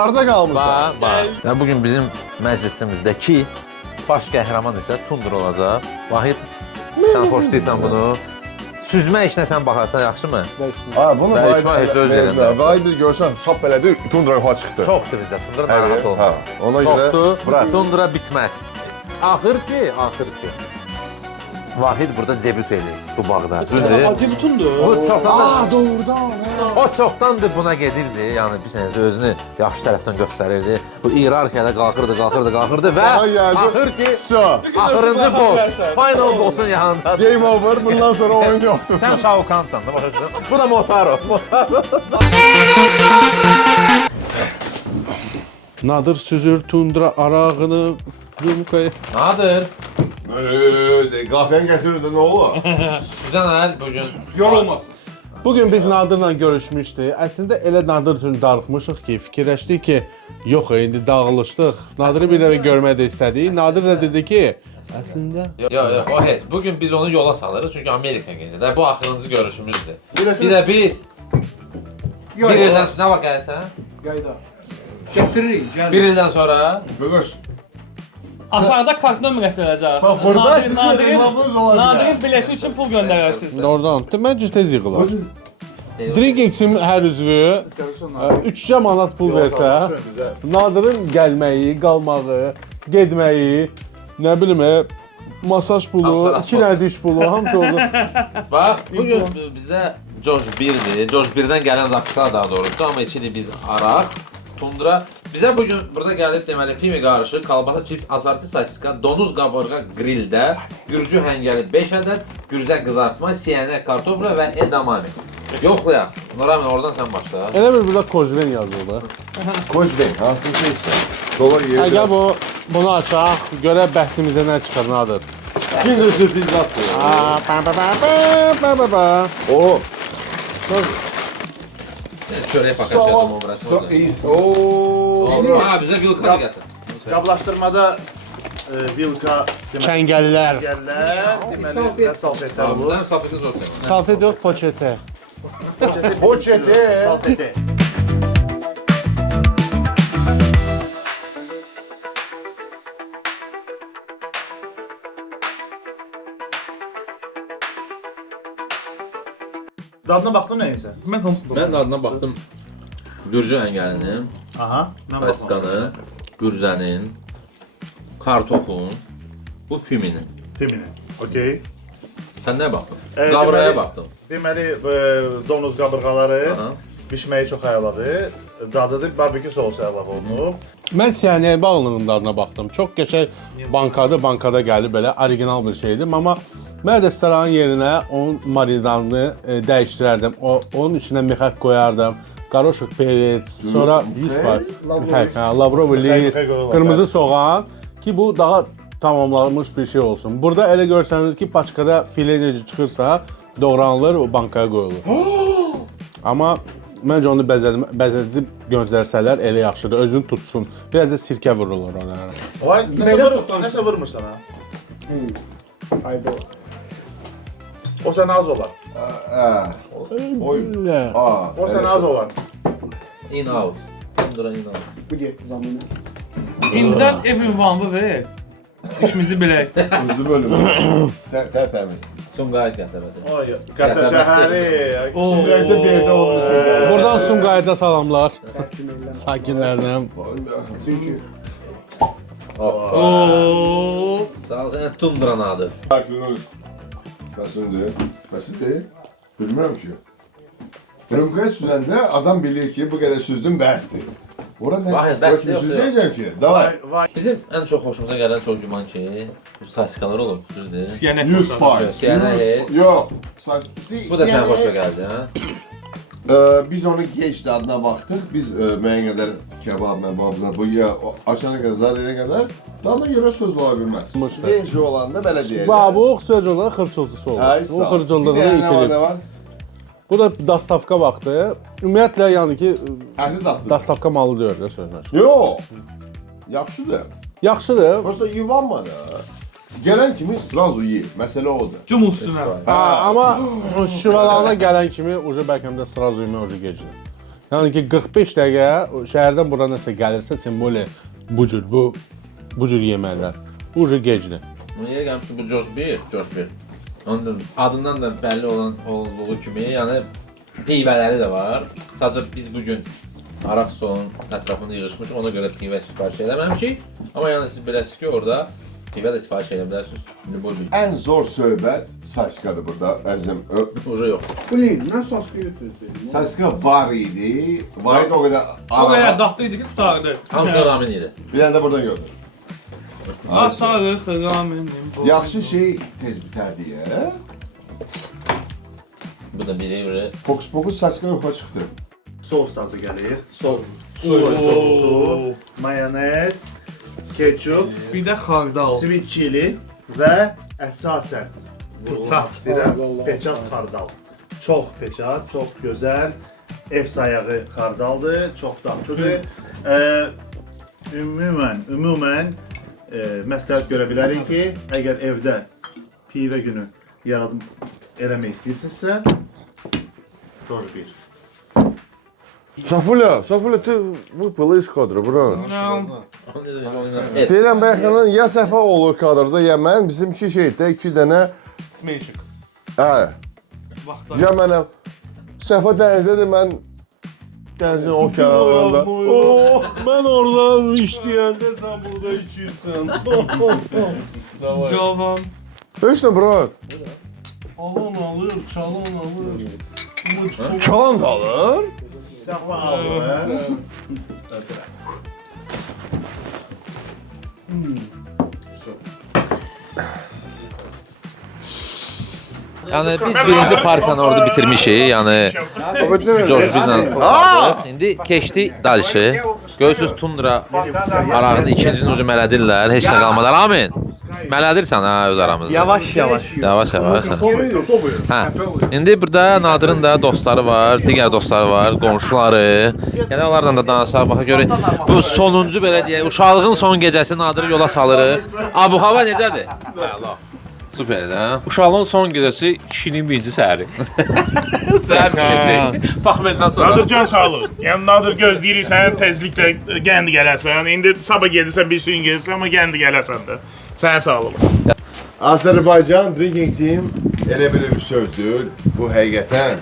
Harda qalmışlar? Və bugün bizim məclisimizdəki baş qəhrəman isə Tundra olacaq. Vahid, sən xoşlayırsan bunu. Süzmə işinə sən baxarsan, yaxşımı? Ha, bunu Və içmə heç öz yerində. Vay biz görsən, şap elədi, Tundra yuxarı çıxdı. Çoxdur bizdə, Tundra narahat olma. Ona görə Çoxdur, Tundra bitməz. Axır ki, Vahid burada debüt eləyir bu bağda. Düzdür? Debutundur. O çoxdandır. doğrudan. O çoxdandır buna gedirdi. Yəni bilsəniz özünü yaxşı tərəfdən göstərirdi. Bu iyerarxiyada qalxırdı və axır ki, axırıncı boss, final boss'un yanındadır. Game over, bundan sonra oyun yoxdur. Sən Shao Kahn'san da başa düşürsən. Bu da Motaro. Nadir süzür Tundra arağını yumkaya. Nadir. Qafiyəni gətirir də nə olur? Süzən əl bugün Yorulmasın. Bugün biz Nadirlə görüşmüşdük. Əslində elə Nadir üçün darıxmışıq ki, fikirləşdik ki, yox indi dağılışdıq. Nadiri bir dəfə görmək də istədik. Nadir də dedi ki, əslində Yox, o heç. Bugün biz onu yola salırıq çünki Amerika gedir. Bu axırıncı görüşümüzdür. Bir də biz bir ildən sonra nə vaxt gəlirsən? Qayda. Gətiririk, gəl. Bir ildən sonra Bölüş. Aşağıda kart nömrəsi olacaq. Bax, burada sizin reklamınız ola bilər. Nadirin bileti üçün pul göndərəsiniz. oradan məncə tez yığılar. Drinkingsin hər üzvü 3 manat pul versə, Nadirin gəlməyi, qalmağı, getməyi, nə bilim, masaj pulu, 2 dənə diş pulu, hamısı oldu. bax, bugün bizdə George 1-dir. George 1-dən gələn zapışlar daha doğrusu, amma içidir biz araq, Tundra. Bizə bugün burada gəlib deməli fimi qarışıq, kalbasa, chips, asarçı sosiska, donuz qaburğa grildə, gürcü həngəli 5 ədəd, gürzə qızartma, siyənə kartofla və edamame. Yoxlayaq. Nuramin, oradan sən başla. Elə bir burada Kojven yazıyor da. Kojben, hansın ki işte. Dola yerdə. Əgər bunu açaq, görək bəxtimizə nə çıxır, Nadir. Kinder sürpriz attı. Oğlum. Çörək paketlədim o burası. Ooo. Ha, bizə vilka da gətir. Qablaşdırmada vilka Çəngəllər. gəllər, deməli salfetlər Ha, olur. buradan salfeti zor təmin. Salfet yox, poçete. Poçete. Salfeti. Dadına baxdın nəyinsə? Mən hamısını Mən adına baxdım. Gürcü həngəlinin, Aha, mən baxmadım. sosiskanın, gürzənin, kartofun, bu fiminin. Femini. Okey. Sən nəyə baxdın? deməli- Qabraya baxdım. Deməli, donuz qabırğaları Aha. bişməyi çox əladır. Dadıdır, barbekü sosu əlavə olunub. Mən siyaniyə bağlılığının dadına baxdım. Çox qəşəng bankada gəldi belə orijinal bir şeydi. Amma mən restoranın yerinə onun marinadını dəyişdirərdim. Onun içinə mexak qoyardım. Qaroşıq perec, sonra lis var. Lavrov lis, qırmızı soğan ki bu daha tamamlanmış bir şey olsun. Burada elə görsəniz ki, paçkada filə necə çıxırsa doğranılır, o bankaya qoyulur. Amma məncə onu bəzədib göndərsələr elə yaxşıdır, özünü tutsun. Biraz da sirkə vurulur ona. Vay, nəsə vurmursan ha? O sənə az olar. Oy. Aa. O sənə az olar. In out. Tundra in out. İndən ev ünvanı ver. İşimizi bilək. Hızlı bölüm. Tertemiz. Sumqayıt qəsəbəsi. Oy, Qəsə şəhəri. Sümrəkdə bir yerdə onun üçün. Buradan Sumqayıta salamlar. Sakinlərlə. Oo. Sağ ol, sən Tundra nadır. Aklınız. Bəsindir. Bəsindir. Bilmirəm ki. Rümkaya süzəndə adam bilir ki, bu qədər süzdüm bəsdir. Orada Vahid, bəsdir yoxdur. Süzməyəcəm ki. Davay. Vay, Bizim ən çox xoşumuza gələn çox güman ki, bu sosisikalar olur, düzdür? Siyənək 100 faiz. Siyənə heç. Yox. Bu da sənə xoşuna gəldi, hə? Biz onu geç dadına baxdıq. Biz müəyyən qədər kebab, məbabla bu ya aşağıya qədər, zariyyə qədər dadına görə söz ola bilməz. Genç olanda belə deyək. Babuq sözcüğünün xırçıltısı olur. Bu xırçıldığını itirib. Bu da dastavka vaxtı. Ümumiyyətlə yəni ki, Əhli dadlı. dastavka malı deyir də sözlər. Yox. Yaxşıdır. Yaxşıdır. Prosta yuvanma da. Gələn kimi srazu ye. Məsələ odur. Cum üstünə. Amma şivalarına gələn kimi uca bəlkə də sıra züymə uca gecidir. Yəni ki 45 dəqiqə şəhərdən bura nəsə gəlirsə, Çemboli bu cür yeməklər. Bu cür gecdir. Niyə gəlmişdi bu Josh 1? Onun da adından da bəlli olduğu kimi, yəni pivələri də var. Sadəcə biz bu gün araq stolunun ətrafında yığışmışıq, ona görə pivə sifariş eləməmişik. Amma yəni siz biləsiniz ki, orada pivə də sifariş edə bilərsiniz. Ən zor söhbət Saskadır burada, əzim. Uca yoxdur. Блин, mən saskı götürdüm. Saska var idi. Var idi o qədər O qədər ara. daxtı idi ki, qutardı. Hamısı ramen idi. Bir dənə də buradan götür. Astarıq, ramenim. Yaxşı şey tez bitər deyə. Bu da biri. Fokus pokus Saska yoxa çıxdı. Sos tadı gəlir. Soy sosu, mayonez, ketçup, Bir də xardal. sweet chili və əsasən Peçat. istəyirəm peçat xardal. Çox peçat, çox gözəl, ev sayağı xardaldır, çox dadlıdır. Ümumən məsləhət görə bilərik ki, əgər evdə pivə günü yaradım eləmək istəyirsinizsə, Josh 1. Safuля, ты выпала из кадра, bura. Et. Deyirəm, bəyəxanın ya səhvə olur kadrda, ya mən bizimki şeydə 2 dənə, Smenşik. hə, Vaxtlar. ya mənə səhvə dənizdədir, mən dənizin o kənarında. Oh, mən orada işləyəndə sən burada içirsən. Cavan. Heç nə, brat. Alın alır, çalın alır. Çalan da alır. Səhvə alır. Yəni biz birinci partiyanı orada bitirmişik. Yəni Josh 1-lə. İndi keçdi dalşı. Görürsüz Tundra arağını ikincini ucu mələdirlər. Heç nə qalmadı. Ramin. Mələdirsən ha öz aramızda. Yavaş. Yavaş. Hə. İndi burada Nadir'in də dostları var, digər dostları var, qonşuları. Yəni onlarla da danışaq, baxa görək. Bu sonuncu belə deyək, uşaqlığın son gecəsi Nadir'i yola salırıq. Abu hava necədir? Super də. Uşağın son gecəsi kişinin birinci səhəri. Səhər biləcək. Bax məndən sonra. Nadir can sağlıq. Yəni Nadir gözləyirik sən tezliklə gəndi gələsən. İndi sabah gedirsən bir suyun gelirsən amma gəndi gələsən də. Sənə sağlıq. Azərbaycan drinking team elə belə bir sözdür. Bu həqiqətən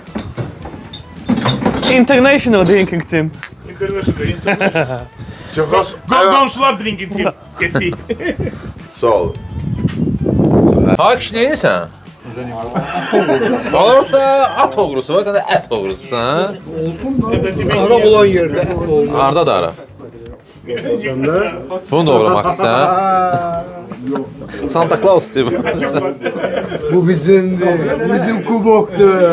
International drinking team. International. çox Qonşular drinking team. Getdik. sağ olun. Ha kişi neyinsən? Orada at oğrusu var, sən də ət oğrususan. Qara olan yerdə Arda da ara. Bunu doğramaq istəyirəm. Santa Claus deyib. bu bizimdir. Bu bizim kubokdur.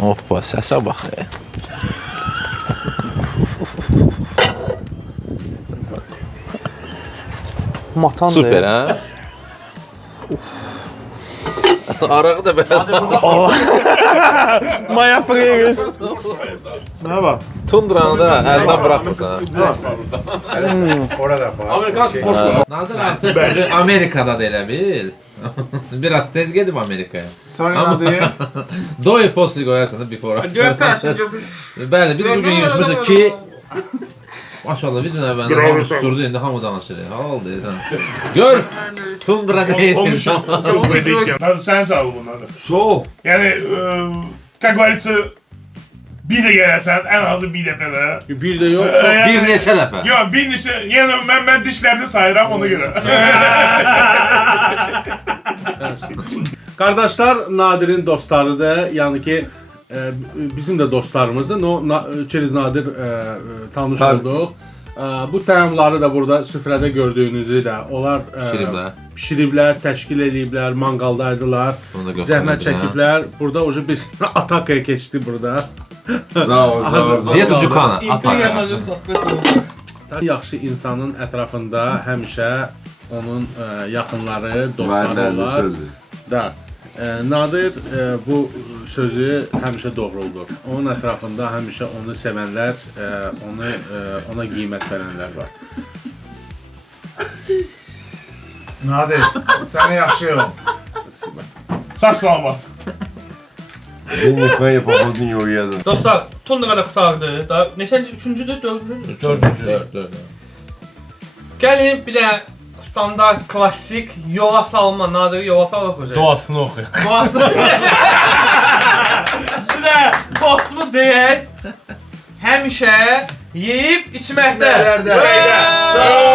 Hoppa, səsə bax. Matandır. Super, hə? Arağı da bəzi. Maya Freires. Nə var? Tundranı da əldən buraxmırsan. Orada var. Amerikan boş ver. Nadir artıq Amerikada da elə bil. Biraz tez gedib Amerikaya. Sonra Nadir. Doy postli qoyarsan da before. Gör qarşınca Bəli, biz bugün yığışmışıq ki maşallah bizim əvvəldə hamı susurdu, indi hamı danışır. Hal deyirsən. Gör! Tundra deyil. Konuşun. Super deyişkən. Nadir sənə sağlıq Nadir. Soğuk. Yəni как говорится bir də gələsən ən azı bir dəfə də. Bir də yox. Bir neçə dəfə. Yox, bir neçə, yəni mən dişlərini sayıram ona görə. Qardaşlar Nadir'in dostlarıdır. Yəni ki bizim də dostlarımızdır. Çiriz Nadir tanış olduq. Bu təamları da burada süfrədə gördüyünüzü də onlar pişiriblər, təşkil ediblər, manqaldaydılar, zəhmət çəkiblər. Burada ucu biz atakaya keçdi burada. Sağ ol, sağ ol. Ziyad Dükana, Ataka. Yaxşı insanın ətrafında həmişə onun yaxınları, dostları Vədəli olar. sözdür. Da. Nadir bu sözü həmişə doğruldur. Onun ətrafında həmişə onu sevənlər, ona qiymət verənlər var. Nadir, səni yaxşı yol. Sağ salamat. Dostlar, tundra da qutardı. Da neçənci? Üçüncüdür, dördüncüdür? Dördüncü. Gəlin bir də standart, klassik yola salma, Nadir yola salma hocam. Duasını oxuyaq. Duasını. Bir də postunu deyək. Həmişə yeyib içməkdə. İçməklərdə. Sağ